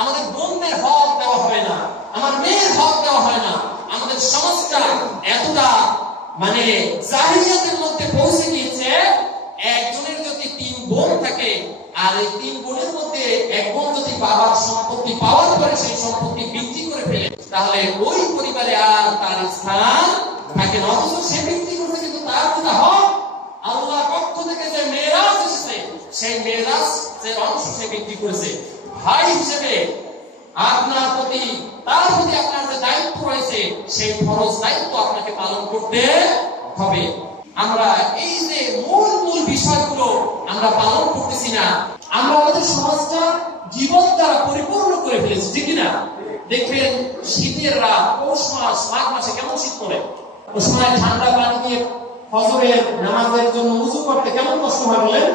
আমাদের বোনদের হক দেওয়া হয় না, আমার মেয়ের হক দেওয়া হয় না। আমাদের সমাজটা এতটা মানে জাহিলিয়াতের মধ্যে পৌঁছে গিয়েছে, একজনের যদি 3 বোন থাকে আর এই 3 বোনের মধ্যে এক বোন যদি বাবার সম্পত্তি পাওয়ার পরে সেই সম্পত্তি বিক্রি করে ফেলে, তাহলে ওই পরিবারে আর তার স্থান থাকে না। অথচ সে বিক্রি করতে কিন্তু তার কথা হক আল্লাহর পক্ষ থেকে যে মেরাজ এসেছে, সেই মেরাজ যে অংশ সে বিক্রি করেছে। ভাই হিসেবে আপনার প্রতি, তার প্রতি আপনার যে দায়িত্ব রয়েছে, সেই ফরজ দায়িত্ব আপনাকে পালন করতে হবে। আমরা এই যে মূল বিষয়গুলো আমরা পালন করতেছি না, আমরা আমাদের সমাজটা জীবন দ্বারা পরিপূর্ণ করে ফেলেছি, ঠিক না? দেখবেন শীতের রাত, পৌষ মাস, মাঘ মাসে কেমন শীত পড়ে, ওই সময় ঠান্ডা পানি দিয়ে ফজরের নামাজের জন্য উযু করতে কেমন কষ্ট হয় বলেন?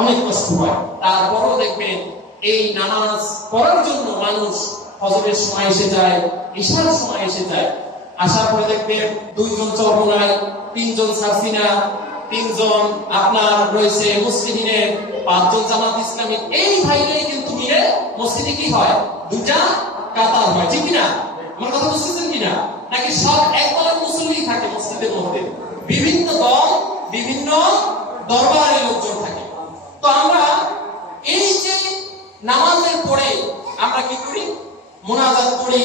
অনেক কষ্ট হয়। তারপরও দেখবেন এই নামাজ পড়ার জন্য মানুষ ফজরের সময় এসে যায়, ইশার সময় এসে যায়। আসার পরে দেখবেন 2 জন চরমনায়, 3 জন সারসিনা, 3 জন আপনার রয়েছে মুসলিমিনের, 5 জন জামাত ইসলামী। এই ভাইরাই কিন্তু মিলে মসজিদে কি হয়? 2টা কাতার হয়, ঠিক না? আমার কথা বুঝতেছেন কিনা? নাকি সব একদলের মুসল্লি থাকে মসজিদের মধ্যে, বিভিন্ন দল, বিভিন্ন দরবারের লোকজন থাকে। তো আমরা এই যে নামাজের পরে আমরা কি করি? মোনাজাত করি।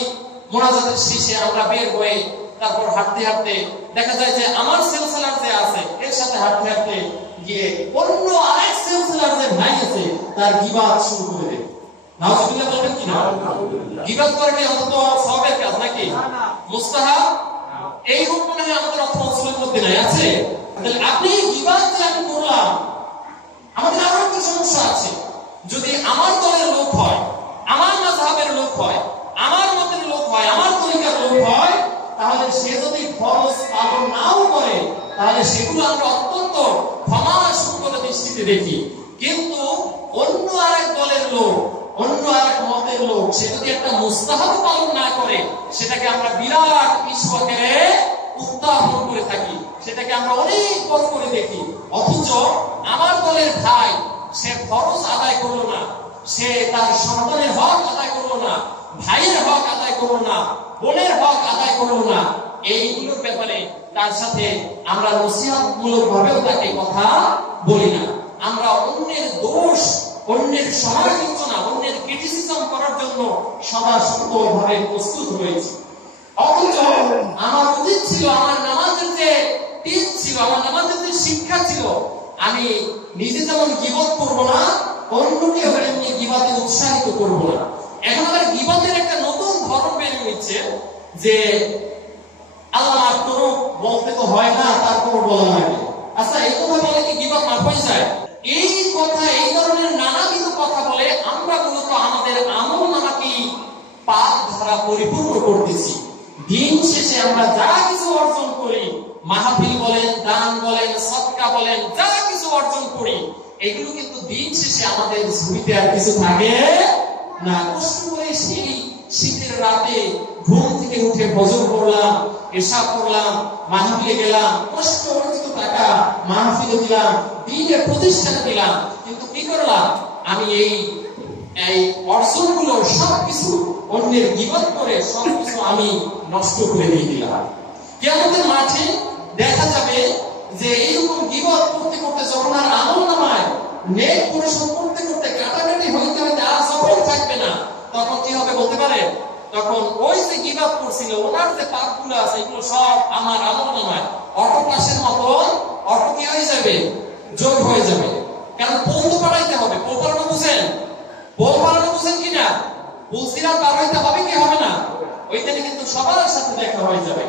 মোনাজাতের শেষে আমরা বের হয়ে তারপর হাঁটতে হাঁটতে দেখা যায় যে আমার সেলসেলার যে আছে এর সাথে হাঁটতে হাঁটতে গিয়ে অন্য আরেক সেলসেলার যে ভাই আছে তার গীবাত শুরু করে দেয়। নাউজুবিল্লাহ বলবেন কি না? গীবাত করাটা অন্তত সওয়াবের কাজ নাকি মুস্তাহাব? এই রূপ মনে হয় আমাদের অঞ্চলের মধ্যে নাই, আছে? তাহলে আপনি গীবাত যে আমি করলাম, আমাদের আরো একটা সমস্যা আছে। যদি আমার দলের লোক হয়, আমার মাযহাবের লোক হয়, আমার মতের লোক হয়, আমার তরিকার লোক হয়, তাহলে সে যদি ফরজ পালন নাও করে, তাহলে সেগুলো আমরা অত্যন্ত ক্ষমাসুন্দর দৃষ্টিতে দেখি। কিন্তু অন্য আরেক দলের লোক, অন্য আরেক মতের লোক, সে যদি একটা মুস্তাহাব পালন না করে, সেটাকে আমরা বিরাট ইস্যুকে উত্থাপন করে থাকি, সেটাকে আমরা অনেক বড় করে দেখি। অথচ আমার দলের ভাই সে ফরজ আদায় করলো না, সে তার সন্তানের হক আদায় করলো না, ভাইয়ের হক আদায় করলো না, বোনের হক আদায় করলো না, এইগুলোর ব্যাপারে তার সাথে আমরা নসিহতমূলক ভাবেও তাকে কথা বলি না। আমরা অন্যের দোষ, অন্যের সমালোচনা, অন্যের ক্রিটিসিজম করার জন্য সদা সর্বভাবে প্রস্তুত রয়েছি। অথচ আমার উচিত ছিল, আমার নামাজের যে টিপ ছিল, আমার নামাজের যে শিক্ষা ছিল, আমি নিজে যেমন গীবত করব না, অন্যকে এমনি গীবতে উৎসাহিত করব না। এখন আবার গীবতের একটা নতুন ধরন বের হয়েছে যে আল্লাহ মাফ করুক বলতে তো হয় না, তারপর বলা লাগে। আচ্ছা, এই কথা বলে কি গীবত মাফ হয়ে যায়? এই কথা, এই ধরনের নানাবিধ কথা বলে আমরা মূলত আমাদের আমল নামাকে পাপ ধারা পরিপূর্ণ করতেছি। দিন শেষে আমরা যা কিছু অর্জন করি, মাহফিল বলেন, দান বলেন, সদকা বলেন, যা কিছু অর্জন করি, এগুলো কিন্তু দিন শেষে আমাদের ঝুলিতে আর কিছু থাকে না। কষ্ট করে সেই শীতের রাতে ঘুম থেকে উঠে ফজর পড়লাম, এশা পড়লাম, মাহফিলে গেলাম, কষ্ট অর্জিত টাকা মাহফিলে দিলাম, দিনের প্রতিষ্ঠানে দিলাম, কিন্তু কি করলাম? আমি এই অর্জনগুলো সবকিছু অন্যের গীবত করে সবকিছু আমি নষ্ট করে দিয়ে দিলাম। কিয়ামতের মাঠে দেখা যাবে যে এইরকম গীবত করতে করতে যখন আর আমল নামায় নেক পরিশ্রম করতে করতে কাটাকাটি হইতে হইতে আর সফল থাকবে না, তখন কি হবে বলতে পারেন? তখন ওই যে গীবত করছিল ওনার যে পাপগুলো আছে এগুলো সব আমার আমল নামায় অটো পাসের মতন অটো কি হয়ে যাবে? যোগ হয়ে যাবে। কারণ পোল তো পাড়াইতে হবে। পোল পাড়ানো বুঝেন? পোল পাড়ানো বুঝেন কিনা? বুঝছিলাম পাড়াইতে হবে কি হবে না? ওইখানে কিন্তু সবার সাথে দেখা হয়ে যাবে।